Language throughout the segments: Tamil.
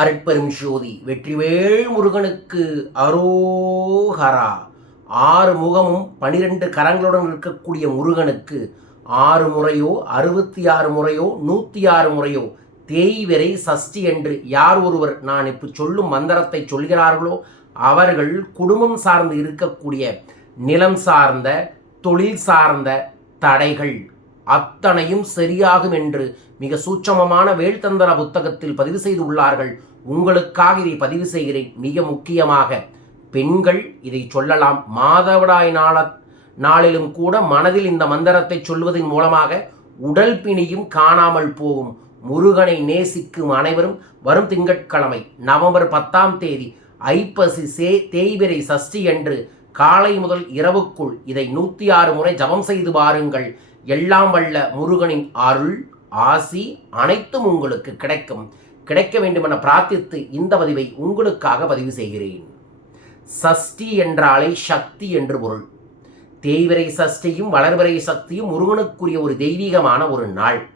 அருட்பெரும் ஜோதி வெற்றிவேல் முருகனுக்கு அரோஹரா ஆறு முகமும் பனிரெண்டு கரங்களுடன் இருக்கக்கூடிய முருகனுக்கு ஆறு முறையோ அறுபத்தி ஆறு முறையோ நூற்றி ஆறு முறையோ தேய்வரை சஷ்டி என்று யார் ஒருவர் நான் இப்போ சொல்லும் மந்திரத்தை சொல்கிறார்களோ அவர்கள் குடும்பம் சார்ந்து இருக்கக்கூடிய நிலம் சார்ந்த தொழில் சார்ந்த தடைகள். அத்தனையும் சரியாகும் என்று மிக சூட்சமமான வேல்தந்திர புத்தகத்தில் பதிவு செய்துள்ளார்கள். உங்களுக்காக இதை பதிவு செய்கிறேன். மிக முக்கியமாக பெண்கள் இதை சொல்லலாம். மாதவிடாய் நாள நாளிலும் கூட மனதில் இந்த மந்திரத்தை சொல்வதன் மூலமாக உடல் பிணியும் காணாமல் போகும். முருகனை நேசிக்கும் அனைவரும் வரும் திங்கட்கிழமை நவம்பர் பத்தாம் தேதி ஐப்பசி சே தேய்பிரை சஷ்டி என்று காலை முதல் இரவுக்குள் இதை நூற்றி ஆறு முறை ஜபம் செய்து பாருங்கள் எல்லாம் வல்ல முருகனின் அருள் ஆசி அனைத்தும் உங்களுக்கு கிடைக்கும். கிடைக்க வேண்டுமென பிரார்த்தித்து இந்த பதிவை உங்களுக்காக பதிவு செய்கிறேன். சஷ்டி என்றாலே சக்தி என்று பொருள். தேய்விரை சஷ்டியும் வளர்விரை சக்தியும் முருகனுக்குரிய ஒரு தெய்வீகமான ஒரு நாள்.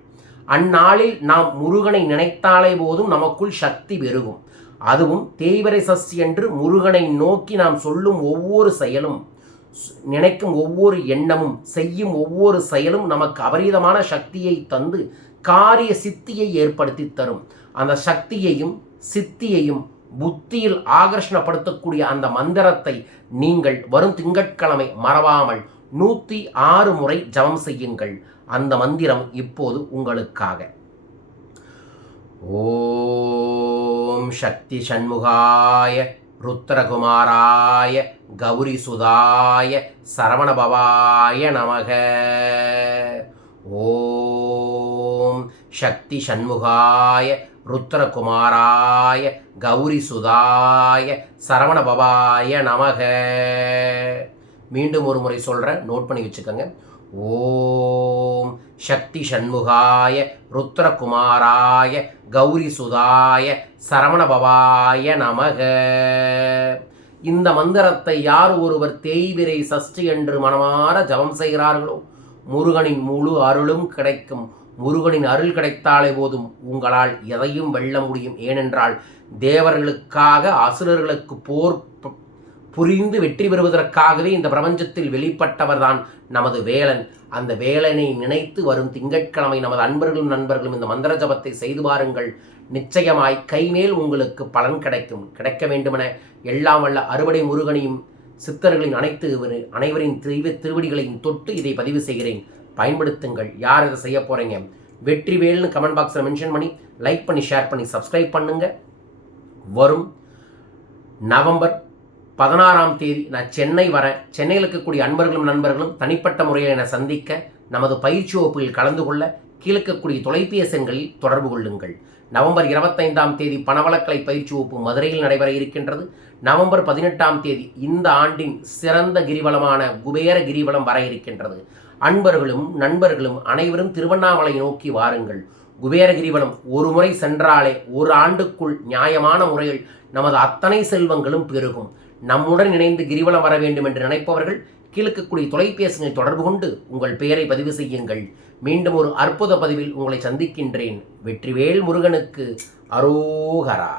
அந்நாளில் நாம் முருகனை நினைத்தாலே போதும் நமக்குள் சக்தி பெருகும். அதுவும் தேய்வரை சஷ்டி என்று முருகனை நோக்கி நாம் சொல்லும் ஒவ்வொரு செயலும். நினைக்கும் ஒவ்வொரு எண்ணமும் செய்யும் ஒவ்வொரு செயலும் நமக்கு அபரீதமான சக்தியை தந்து காரிய சித்தியை ஏற்படுத்தி தரும். அந்த சக்தியையும் சித்தியையும் புத்தியில் ஆகர்ஷணப்படுத்தக்கூடிய அந்த மந்திரத்தை நீங்கள் வரும் திங்கட்கிழமை மறவாமல் நூற்றி ஆறு முறை ஜபம் செய்யுங்கள். அந்த மந்திரம் இப்போது உங்களுக்காக. ஓம் சக்தி சண்முகாய ருத்ரகுமாராய கௌரி சுதாய சரவணபவாய நமக. ஓம் சக்தி சண்முகாய ருத்ரகுமாராய கௌரி சுதாய சரவணபவாய நமக. மீண்டும் ஒரு முறை சொல்கிறேன் நோட் பண்ணி வச்சுக்கோங்க. ஓம் சக்தி சண்முகாய ருத்ரகுமாராய கௌரி சுதாய சரவணபவாய நமக. இந்த மந்திரத்தை யார் ஒருவர் தேய்விரை சஷ்டி என்று மனமாற ஜபம் செய்கிறார்களோ? முருகனின் முழு அருளும் கிடைக்கும். முருகனின் அருள் கிடைத்தாலே போதும். உங்களால் எதையும் வெல்ல முடியும். ஏனென்றால் தேவர்களுக்காக அசுரர்களுக்கு போர் புரிந்து வெற்றி பெறுவதற்காகவே இந்த பிரபஞ்சத்தில் வெளிப்பட்டவர்தான் நமது வேலன். அந்த வேலனை நினைத்து வரும் திங்கட்கிழமை நமது அன்பர்களும் நண்பர்களும் இந்த மந்திர ஜபத்தை செய்து பாருங்கள். நிச்சயமாய் கைமேல் உங்களுக்கு பலன் கிடைக்கும். கிடைக்க வேண்டுமென எல்லாம் வல்ல அறுவடை முருகனையும் சித்தர்களின் அனைத்து அனைவரின் திரு திருவடிகளையும் தொட்டு இதை பதிவு செய்கிறேன். பயன்படுத்துங்கள். யார் இதை செய்ய போகிறீங்க வெற்றி வேல்னு கமெண்ட் பாக்ஸில் மென்ஷன் பண்ணி லைக் பண்ணி ஷேர் பண்ணி சப்ஸ்கிரைப் பண்ணுங்கள் வரும் நவம்பர் பதினாறாம் தேதி நான் சென்னை வரேன். சென்னையில் இருக்கக்கூடிய அன்பர்களும் நண்பர்களும் தனிப்பட்ட முறையில் என்னை சந்திக்க நமது பயிற்சி வகுப்பில் கலந்து கொள்ள கீழக்கக்கூடிய தொலைபேசி எண்களில் தொடர்பு கொள்ளுங்கள். நவம்பர் இருபத்தைந்தாம் தேதி பணவளக்கலை பயிற்சி வகுப்பு மதுரையில் நடைபெற இருக்கின்றது. நவம்பர் பதினெட்டாம் தேதி இந்த ஆண்டின் சிறந்த கிரிவலமான குபேர கிரிவலம் வர இருக்கின்றது. அன்பர்களும் நண்பர்களும் அனைவரும் திருவண்ணாமலை நோக்கி வாருங்கள். குபேரகிரிவனம் ஒரு முறை சென்றாலே ஒரு ஆண்டுக்குள் நியாயமான முறையில் நமது அத்தனை செல்வங்களும் பெருகும். நம்முடன் இணைந்து கிரிவலம் வர வேண்டும் என்று நினைப்பவர்கள் கீழக்கக்கூடிய தொலைபேசியில் தொடர்பு கொண்டு உங்கள் பெயரை பதிவு செய்யுங்கள். மீண்டும் ஒரு அற்புத பதிவில் உங்களை சந்திக்கின்றேன். வெற்றிவேல் முருகனுக்கு அரோகரா.